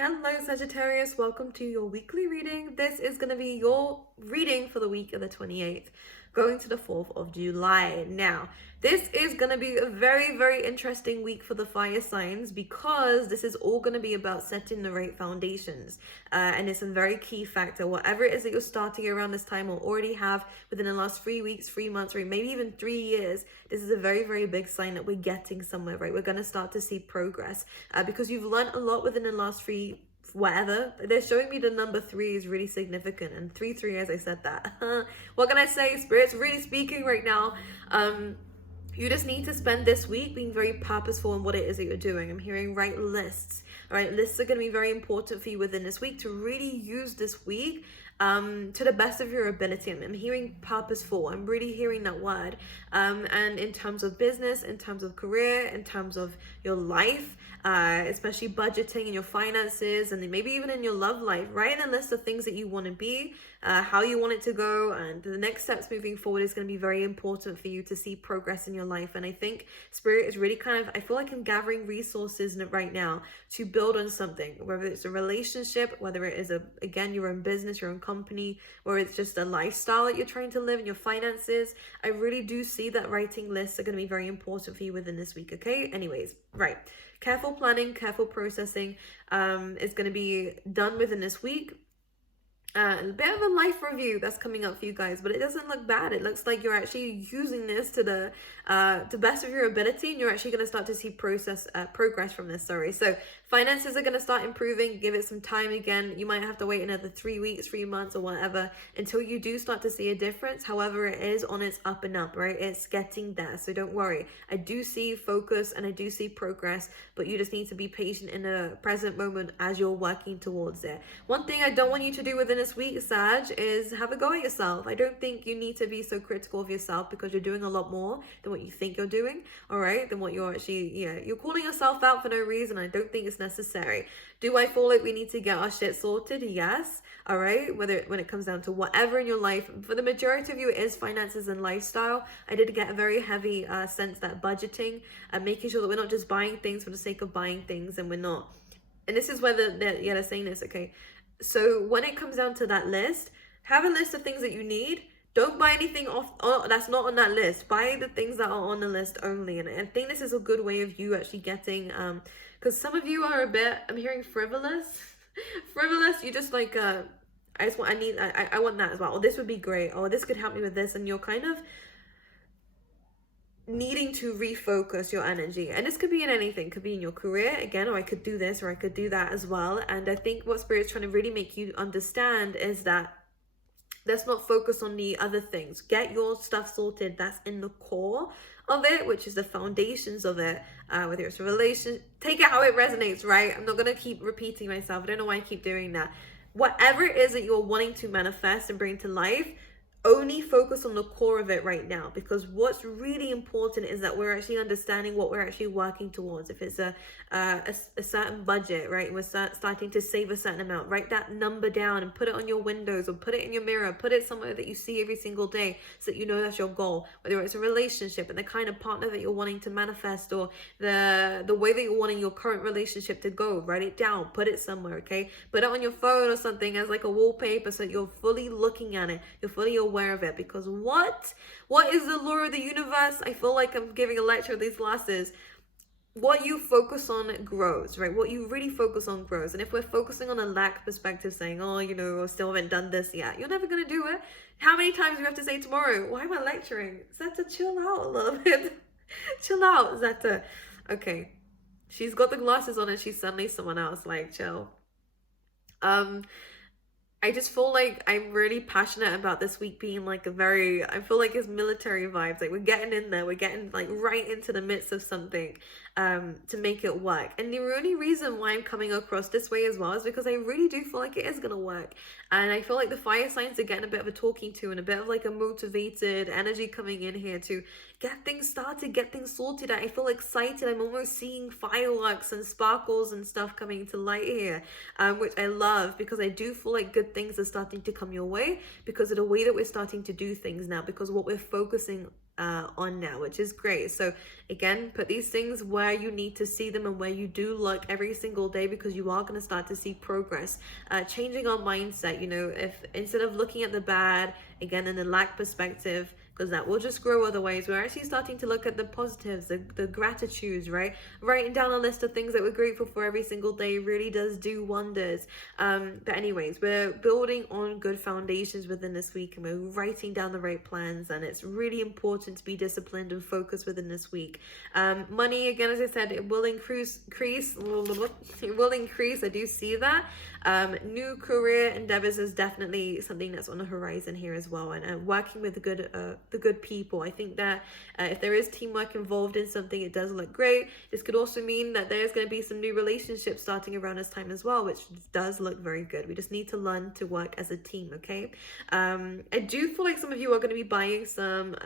Hello Sagittarius, welcome to your weekly reading. This is going to be your reading for the week of the 28th, going to the 4th of July. Now, this is going to be a very interesting week for the fire signs because this is all going to be about setting the right foundations. And it's a very key factor. Whatever it is that you're starting around this time or already have within the last 3 weeks, 3 months, or maybe even 3 years, this is a very big sign that we're getting somewhere, right? We're going to start to see progress because you've learned a lot within the last whatever. They're showing me the number 3 is really significant, and 3 as I said that. What can I say? Spirit's really speaking right now. You just need to spend this week being very purposeful in what it is that you're doing. I'm hearing write lists. All right, lists are going to be very important for you within this week to really use this week to the best of your ability. I'm hearing purposeful. I'm really hearing that word. And in terms of business, in terms of career, in terms of your life, especially budgeting and your finances, and then maybe even in your love life, write a list of things that you want to be, how you want it to go, and the next steps moving forward is going to be very important for you to see progress in your life. And I think Spirit is really I feel like I'm gathering resources right now to build on something, whether it's a relationship, whether it is again your own business, your own company, or it's just a lifestyle that you're trying to live in, your finances. I really do see that writing lists are going to be very important for you within this week. Okay, anyways, right, careful planning, careful processing is going to be done within this week. A bit of a life review that's coming up for you guys, but it doesn't look bad. It looks like you're actually using this to the best of your ability, and you're actually going to start to see progress from this. So finances are going to start improving. Give it some time. Again, you might have to wait another 3 weeks, 3 months, or whatever until you do start to see a difference. However, it is on its up and up, right? It's getting there, so don't worry. I do see focus and I do see progress, but you just need to be patient in the present moment as you're working towards it. One thing I don't want you to do within this week, Sag, is have a go at yourself. I don't think you need to be so critical of yourself because you're doing a lot more than what you think you're doing, all right? Than what you're actually, you're calling yourself out for no reason. I don't think it's necessary. Do I feel like we need to get our shit sorted? Yes, all right? When it comes down to whatever in your life, for the majority of you, it is finances and lifestyle. I did get a very heavy sense that budgeting and making sure that we're not just buying things for the sake of buying things, and we're not. And this is where they're saying this, okay? So when it comes down to that list, have a list of things that you need. Don't buy anything off that's not on that list. Buy the things that are on the list only. And I think this is a good way of you actually getting, because some of you are a bit, I'm hearing frivolous. Frivolous, you just like, I want that as well. Or this would be great. Or this could help me with this. And you're kind of needing to refocus your energy, and this could be in anything. Could be in your career again, or I could do this or I could do that as well. And I think what Spirit's trying to really make you understand is that let's not focus on the other things. Get your stuff sorted that's in the core of it, which is the foundations of it, whether it's a relation, take it how it resonates, right? I'm not gonna keep repeating myself. I don't know why I keep doing that. Whatever it is that you're wanting to manifest and bring to life, only focus on the core of it right now, because what's really important is that we're actually understanding what we're actually working towards. If it's a certain budget, right, we're starting to save a certain amount, write that number down and put it on your windows or put it in your mirror, put it somewhere that you see every single day so that you know that's your goal. Whether it's a relationship and the kind of partner that you're wanting to manifest, or the way that you're wanting your current relationship to go, write it down, put it somewhere, okay? Put it on your phone or something as like a wallpaper so that you're fully looking at it, you're fully aware of it. Because what is the law of the universe? I feel like I'm giving a lecture of these glasses. What you focus on grows, right? What you really focus on grows. And if we're focusing on a lack perspective, saying, oh, I still haven't done this yet, you're never going to do it. How many times do we have to say tomorrow? Why am I lecturing? Zeta, chill out a little bit. Chill out, Zeta. Okay. She's got the glasses on and she's suddenly someone else. Like, chill. I just feel like I'm really passionate about this week being like I feel like it's military vibes. Like we're getting in there, we're getting like right into the midst of something to make it work. And the only reason why I'm coming across this way as well is because I really do feel like it is going to work. And I feel like the fire signs are getting a bit of a talking to and a bit of like a motivated energy coming in here to get things started, get things sorted. I feel excited. I'm almost seeing fireworks and sparkles and stuff coming to light here, which I love, because I do feel like good things are starting to come your way because of the way that we're starting to do things now, because what we're focusing on now, which is great. So again, put these things where you need to see them and where you do look every single day, because you are going to start to see progress. Changing our mindset, if instead of looking at the bad, again, in the lack perspective, because that will just grow otherwise, we're actually starting to look at the positives, the gratitudes, right? Writing down a list of things that we're grateful for every single day really does do wonders. But anyways, we're building on good foundations within this week, and we're writing down the right plans, and it's really important to be disciplined and focused within this week. Money, again, as I said, it will increase. It will increase. I do see that. New career endeavors is definitely something that's on the horizon here as well, and working with the good people. I think that if there is teamwork involved in something, it does look great. This could also mean that there's going to be some new relationships starting around this time as well, which does look very good. We just need to learn to work as a team, okay? I do feel like some of you are going to be buying some,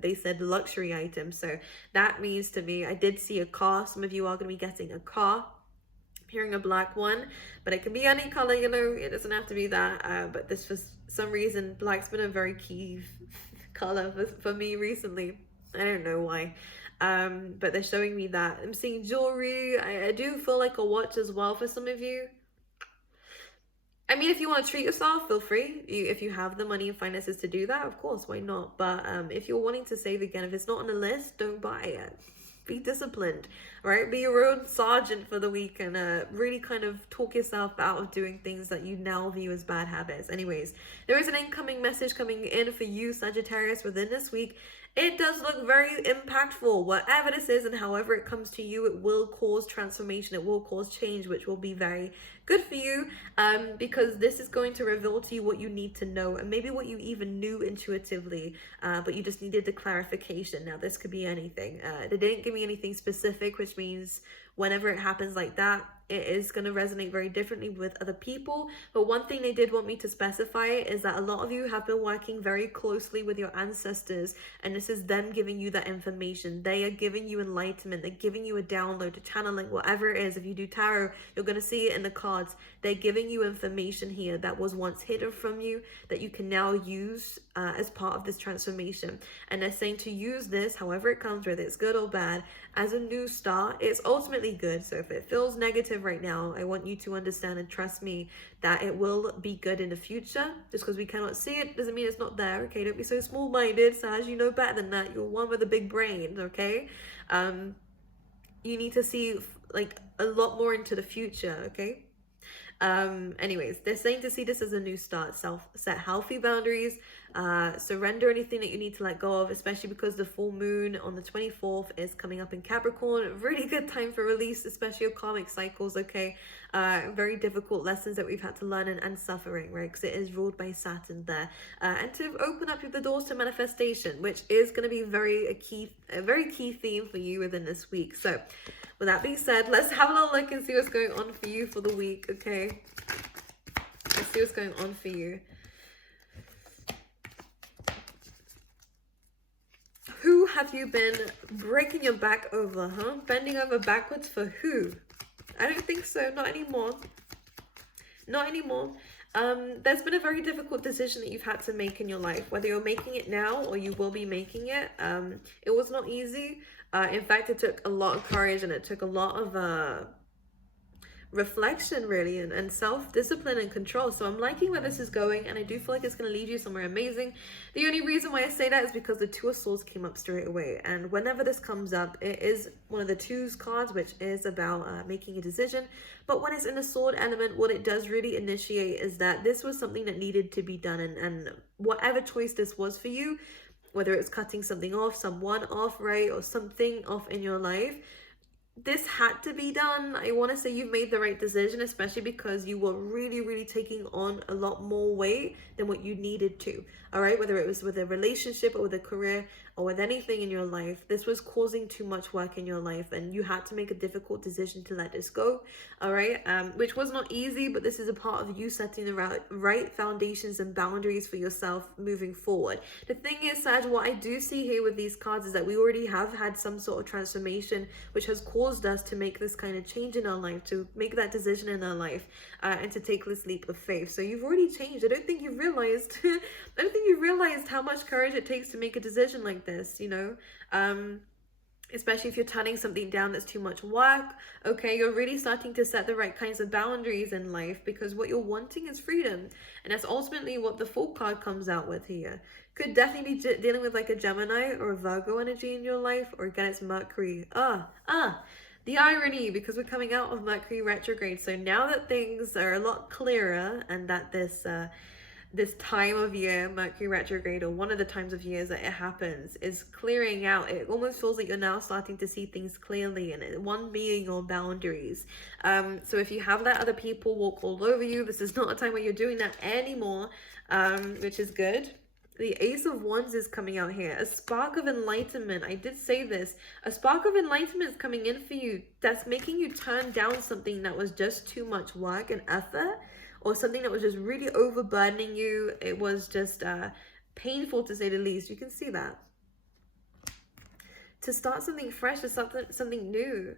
they said luxury items, so that means to me, I did see a car. Some of you are going to be getting a car. Hearing a black one, but it can be any color, it doesn't have to be that, but this, for some reason, black's been a very key color for me recently. I don't know why, but they're showing me that. I'm seeing jewelry. I do feel like a watch as well for some of you. I mean, if you want to treat yourself, feel free. If you have the money and finances to do that, of course, why not? But if you're wanting to save, again, if it's not on the list, don't buy it. Be disciplined, right? Be your own sergeant for the week, and really kind of talk yourself out of doing things that you now view as bad habits. Anyways, there is an incoming message coming in for you, Sagittarius, within this week. It does look very impactful. Whatever this is and however it comes to you, it will cause transformation. It will cause change, which will be very good for you, because this is going to reveal to you what you need to know, and maybe what you even knew intuitively, but you just needed the clarification. Now, this could be anything. They didn't give me anything specific, which means whenever it happens like that, it is going to resonate very differently with other people. But one thing they did want me to specify is that a lot of you have been working very closely with your ancestors, and this is them giving you that information. They are giving you enlightenment. They're giving you a download, a channeling, whatever it is. If you do tarot, you're going to see it in the cards. They're giving you information here that was once hidden from you, that you can now use as part of this transformation. And they're saying to use this, however it comes, whether it's good or bad, as a new start. It's ultimately good. So if it feels negative right now, I want you to understand and trust me that it will be good in the future. Just because we cannot see it doesn't mean it's not there, okay? Don't be so small-minded, Sag. You know better than that. You're one with a big brain, okay? You need to see like a lot more into the future, okay? Anyways, they're saying to see this as a new start. Set healthy boundaries, surrender anything that you need to let go of, especially because the full moon on the 24th is coming up in Capricorn. Really good time for release, especially your karmic cycles, okay? Very difficult lessons that we've had to learn, and suffering, right? Because it is ruled by Saturn there, and to open up the doors to manifestation, which is going to be a very key theme for you within this week. So with that being said, let's have a little look and see what's going on for you for the week, okay? Let's see what's going on for you. Who have you been breaking your back over, huh? Bending over backwards for who? I don't think so. Not anymore. Not anymore. There's been a very difficult decision that you've had to make in your life, whether you're making it now or you will be making it. It was not easy. In fact, it took a lot of courage, and it took a lot of reflection, really, and self-discipline and control. So I'm liking where this is going, and I do feel like it's going to lead you somewhere amazing. The only reason why I say that is because the Two of Swords came up straight away, and whenever this comes up, it is one of the Twos cards, which is about making a decision. But when it's in the sword element, what it does really initiate is that this was something that needed to be done, and whatever choice this was for you, whether it's cutting something off, someone off, right, or something off in your life, this had to be done. I want to say you've made the right decision, especially because you were really taking on a lot more weight than what you needed to. All right, whether it was with a relationship or with a career or with anything in your life, this was causing too much work in your life, and you had to make a difficult decision to let this go. All right, which was not easy, but this is a part of you setting the right foundations and boundaries for yourself moving forward. The thing is, Sag, what I do see here with these cards is that we already have had some sort of transformation, which has caused us to make this kind of change in our life, to make that decision in our life, and to take this leap of faith. So you've already changed. I don't think you realized how much courage it takes to make a decision like like this, you know. Especially if you're turning something down that's too much work, okay, you're really starting to set the right kinds of boundaries in life, because what you're wanting is freedom. And that's ultimately what the Fool card comes out with here. Could definitely be dealing with like a Gemini or a Virgo energy in your life, or again, it's Mercury. The irony, because we're coming out of Mercury retrograde. So now that things are a lot clearer, and that this time of year, Mercury retrograde, or one of the times of years that it happens, is clearing out. It almost feels like you're now starting to see things clearly, and one being your boundaries. So if you have let other people walk all over you, this is not a time where you're doing that anymore, which is good. The Ace of Wands is coming out here. A spark of enlightenment. I did say this. A spark of enlightenment is coming in for you. That's making you turn down something that was just too much work and effort, or something that was just really overburdening you. It was just painful, to say the least. You can see that. To start something fresh, to something new.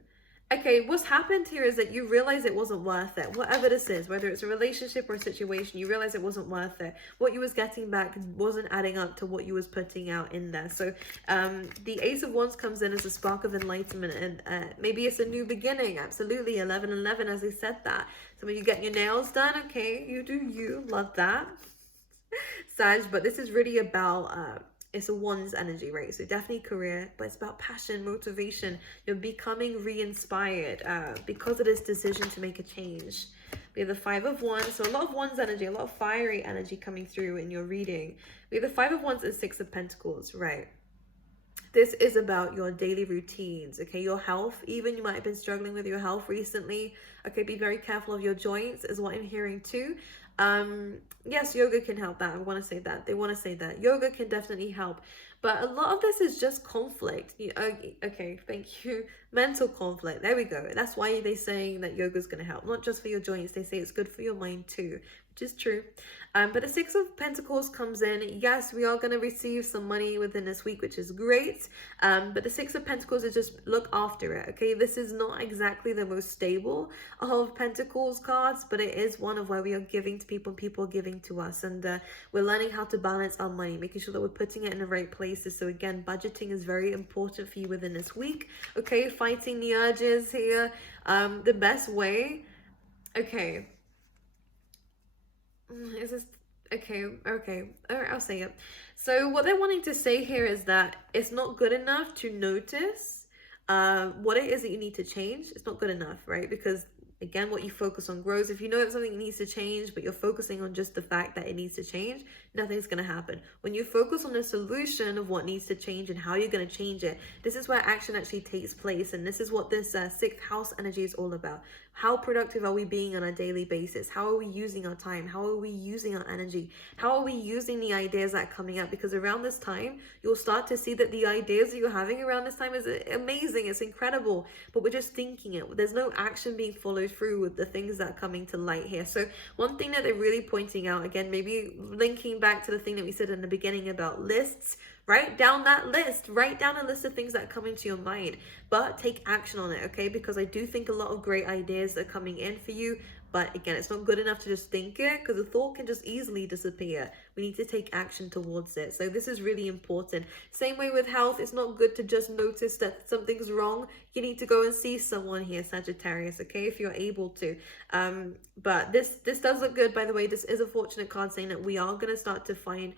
Okay, what's happened here is that you realize it wasn't worth it. Whatever this is, whether it's a relationship or a situation, you realize it wasn't worth it. What you was getting back wasn't adding up to what you was putting out in there. So the Ace of Wands comes in as a spark of enlightenment, and maybe it's a new beginning. Absolutely. 11-11, as I said that. Some of you getting your nails done. Okay, you do you. Love that. Sag, but this is really about it's a Wands energy, right? So definitely career, but it's about passion, motivation. You're becoming re-inspired because of this decision to make a change. We have the Five of Wands, so a lot of Wands energy, a lot of fiery energy coming through in your reading. We have the Five of Wands and Six of Pentacles, right? This is about your daily routines, okay? Your health, even you might have been struggling with your health recently. Okay, be very careful of your joints is what I'm hearing too. Yes, yoga can help that. I want to say that. They want to say that. Yoga can definitely help. But a lot of this is just conflict. Okay, thank you. Mental conflict. There we go. That's why they're saying that yoga is going to help. Not just for your joints. They say it's good for your mind too, which is true. But the Six of Pentacles comes in. Yes, we are going to receive some money within this week, which is great. But the Six of Pentacles is just look after it, okay? This is not exactly the most stable of Pentacles cards, but it is one of where we are giving to people and people are giving to us. And we're learning how to balance our money, making sure that we're putting it in the right places. So again, budgeting is very important for you within this week, okay? Fighting the urges here. The best way, okay. Is this okay? All right, I'll say it. So what they're wanting to say here is that it's not good enough to notice what it is that you need to change. It's not good enough, right? Because again, what you focus on grows. If you know that something needs to change, but you're focusing on just the fact that it needs to change, nothing's going to happen. When you focus on the solution of what needs to change and how you're going to change it, this is where action actually takes place. And this is what this sixth house energy is all about. How productive are we being on a daily basis? How are we using our time? How are we using our energy? How are we using the ideas that are coming up? Because around this time, you'll start to see that the ideas that you're having around this time is amazing. It's incredible. But we're just thinking it. There's no action being followed through with the things that are coming to light here. So one thing that they're really pointing out, again, maybe linking back to the thing that we said in the beginning about lists, write down that list. Write down a list of things that come into your mind, but take action on it, okay? Because I do think a lot of great ideas are coming in for you, but again, it's not good enough to just think it, because a thought can just easily disappear. We need to take action towards it. So this is really important. Same way with health. It's not good to just notice that something's wrong. You need to go and see someone here, Sagittarius, okay, if you're able to. But this does look good, by the way. This is a fortunate card saying that we are going to start to find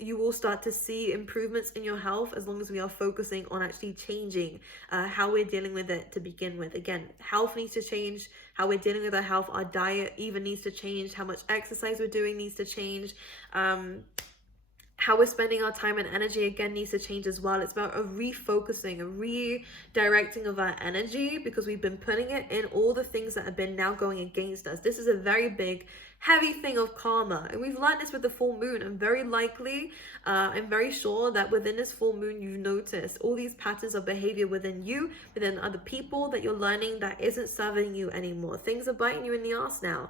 you will start to see improvements in your health as long as we are focusing on actually changing how we're dealing with it to begin with. Again, health needs to change. How we're dealing with our health, our diet even needs to change. How much exercise we're doing needs to change. How we're spending our time and energy again needs to change as well. It's about a refocusing, a redirecting of our energy, because we've been putting it in all the things that have been now going against us. This is a very big, heavy thing of karma, and we've learned this with the full moon. And very likely, I'm very sure that within this full moon, you've noticed all these patterns of behavior within you, within other people that you're learning that isn't serving you anymore. Things are biting you in the ass now.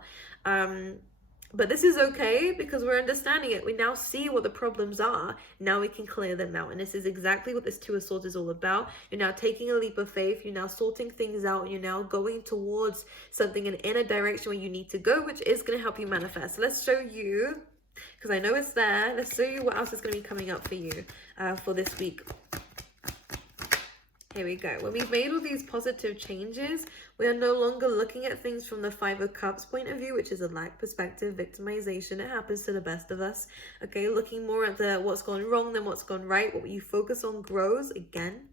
But this is okay because we're understanding it. We now see what the problems are. Now we can clear them out. And this is exactly what this Two of Swords is all about. You're now taking a leap of faith. You're now sorting things out. And you're now going towards something in a direction where you need to go, which is going to help you manifest. Let's show you because I know it's there. Let's show you what else is going to be coming up for you for this week. Here we go. When we've made all these positive changes, we are no longer looking at things from the Five of Cups point of view, which is a lack perspective, victimization. It happens to the best of us. Okay, looking more at the what's gone wrong than what's gone right. What you focus on grows. Again,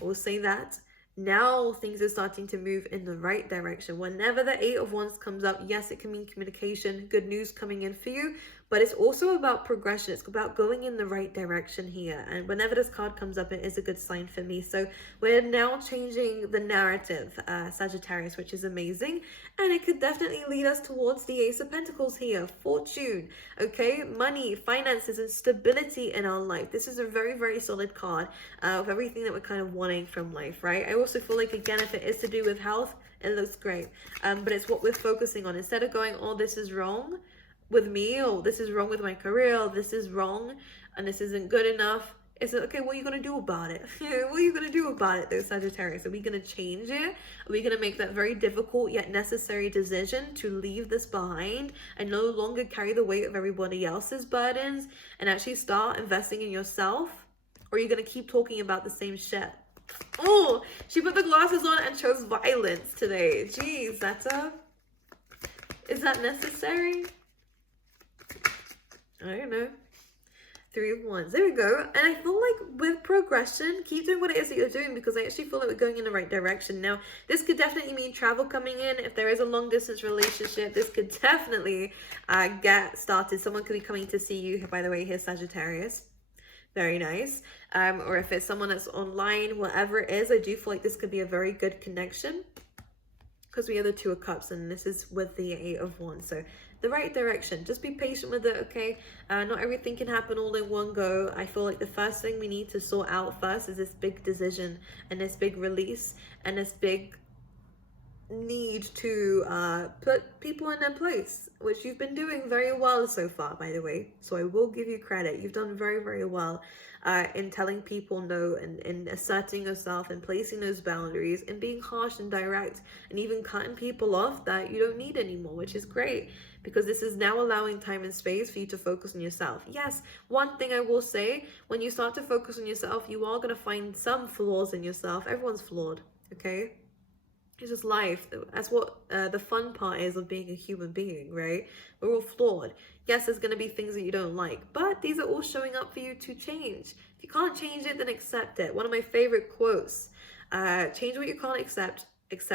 I will say that. Now things are starting to move in the right direction. Whenever the Eight of Wands comes up, yes, it can mean communication, good news coming in for you, but it's also about progression. It's about going in the right direction here. And whenever this card comes up, it is a good sign for me. So we're now changing the narrative, Sagittarius, which is amazing. And it could definitely lead us towards the Ace of Pentacles here. Fortune, okay? Money, finances, and stability in our life. This is a very, very solid card of everything that we're kind of wanting from life, right? I also feel like, again, if it is to do with health, it looks great. But it's what we're focusing on. Instead of going, oh, this is wrong with me, or this is wrong with my career, or this is wrong and this isn't good enough, it's okay, what are you going to do about it? What are you going to do about it, though, Sagittarius? Are we going to change it? Are we going to make that very difficult yet necessary decision to leave this behind and no longer carry the weight of everybody else's burdens and actually start investing in yourself? Or are you going to keep talking about the same shit? Oh, she put the glasses on and chose violence today. Jeez, is that necessary? I don't know. Three of Wands. There we go. And I feel like with progression, keep doing what it is that you're doing, because I actually feel like we're going in the right direction. Now, this could definitely mean travel coming in. If there is a long distance relationship, this could definitely get started. Someone could be coming to see you. By the way, here's Sagittarius. Very nice. Or if it's someone that's online, whatever it is, I do feel like this could be a very good connection, because we have the Two of Cups and this is with the Eight of Wands. So the right direction. Just be patient with it, okay? Not everything can happen all in one go. I feel like the first thing we need to sort out first is this big decision and this big release and this big need to put people in their place, which you've been doing very well so far, by the way. So I will give you credit. You've done very, very well in telling people no and asserting yourself and placing those boundaries and being harsh and direct and even cutting people off that you don't need anymore, which is great, because this is now allowing time and space for you to focus on yourself. Yes, one thing I will say, when you start to focus on yourself, you are going to find some flaws in yourself. Everyone's flawed, okay? It's just life. That's what the fun part is of being a human being, right? We're all flawed. Yes, there's going to be things that you don't like, but these are all showing up for you to change. If you can't change it, then accept it. One of my favorite quotes, change what you can't accept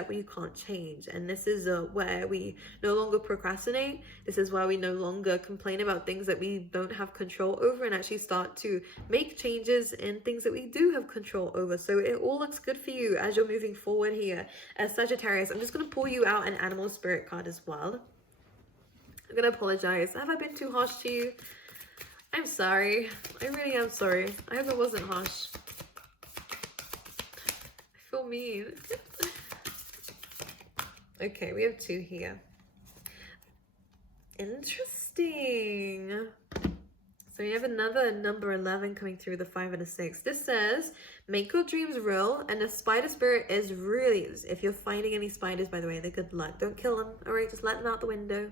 what you can't change. And this is where we no longer procrastinate. This is why we no longer complain about things that we don't have control over and actually start to make changes in things that we do have control over. So it all looks good for you as you're moving forward here. As Sagittarius, I'm just going to pull you out an animal spirit card as well. I'm going to apologize. Have I been too harsh to you? I'm sorry. I really am sorry. I hope it wasn't harsh. I feel mean. Okay, we have two here. Interesting. So we have another number 11 coming through, the 5 and a 6. This says, make your dreams real. And the spider spirit is really, if you're finding any spiders, by the way, they're good luck. Don't kill them, all right? Just let them out the window.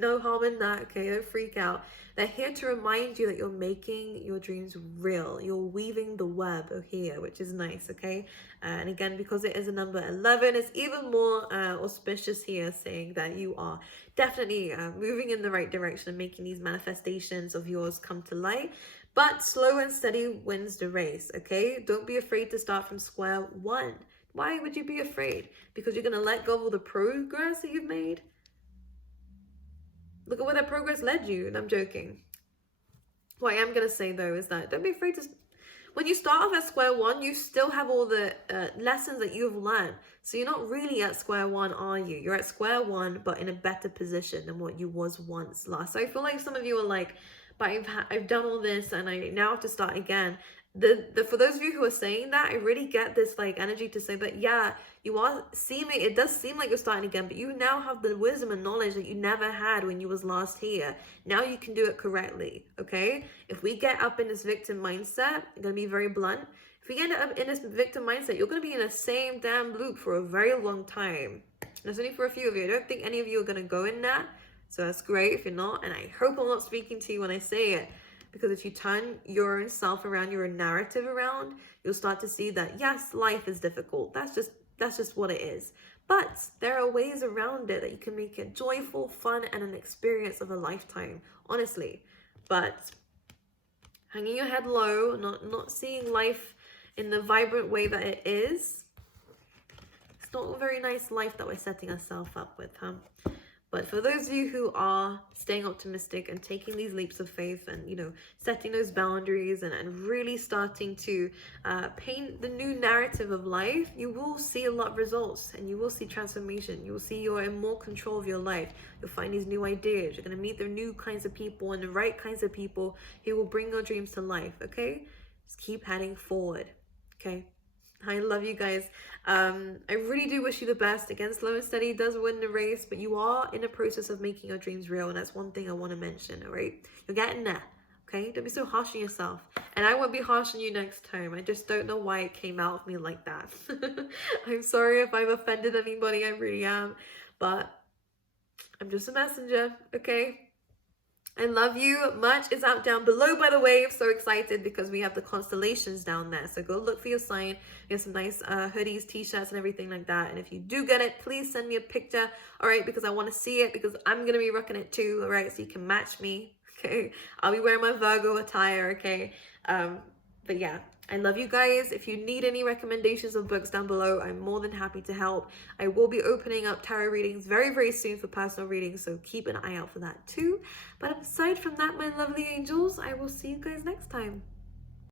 No harm in that, okay? Don't freak out. They're here to remind you that you're making your dreams real. You're weaving the web here, which is nice, okay? And again, because it is a number 11, it's even more auspicious here, saying that you are definitely moving in the right direction and making these manifestations of yours come to light. But slow and steady wins the race, okay? Don't be afraid to start from square one. Why would you be afraid? Because you're going to let go of all the progress that you've made? Look at where that progress led you. And I'm joking. What I am going to say, though, is that don't be afraid to... When you start off at square one, you still have all the lessons that you've learned. So you're not really at square one, are you? You're at square one, but in a better position than what you was once last. So I feel like some of you are like, but I've done all this and I now have to start again. For those of you who are saying that, I really get this like energy to say that, yeah, you are seeming, it does seem like you're starting again, but you now have the wisdom and knowledge that you never had when you was last here. Now you can do it correctly, okay? If we get up in this victim mindset, I'm going to be very blunt. If we get up in this victim mindset, you're going to be in the same damn loop for a very long time. That's only for a few of you. I don't think any of you are going to go in that. So that's great if you're not, and I hope I'm not speaking to you when I say it, because if you turn your own self around, your own narrative around, you'll start to see that yes, life is difficult. That's just what it is. But there are ways around it that you can make it joyful, fun, and an experience of a lifetime, honestly. But hanging your head low, not seeing life in the vibrant way that it is, it's not a very nice life that we're setting ourselves up with, huh? But for those of you who are staying optimistic and taking these leaps of faith and, setting those boundaries and really starting to paint the new narrative of life, you will see a lot of results and you will see transformation. You will see you're in more control of your life. You'll find these new ideas. You're going to meet the new kinds of people and the right kinds of people who will bring your dreams to life, okay? Just keep heading forward, okay? I love you guys. I really do wish you the best. Again, slow and steady does win the race, but you are in the process of making your dreams real, and that's one thing I want to mention, all right? You're getting there, okay? Don't be so harsh on yourself. And I won't be harsh on you next time. I just don't know why it came out of me like that. I'm sorry if I've offended anybody. I really am. But I'm just a messenger, okay? I love you much. It's out down below, by the way. I'm so excited because we have the constellations down there. So go look for your sign. We have some nice hoodies, t-shirts, and everything like that. And if you do get it, please send me a picture, all right? Because I want to see it, because I'm going to be rocking it too, all right? So you can match me, okay? I'll be wearing my Virgo attire, okay? But yeah, I love you guys. If you need any recommendations of books down below, I'm more than happy to help. I will be opening up tarot readings very, very soon for personal readings, so keep an eye out for that too. But aside from that, my lovely angels, I will see you guys next time.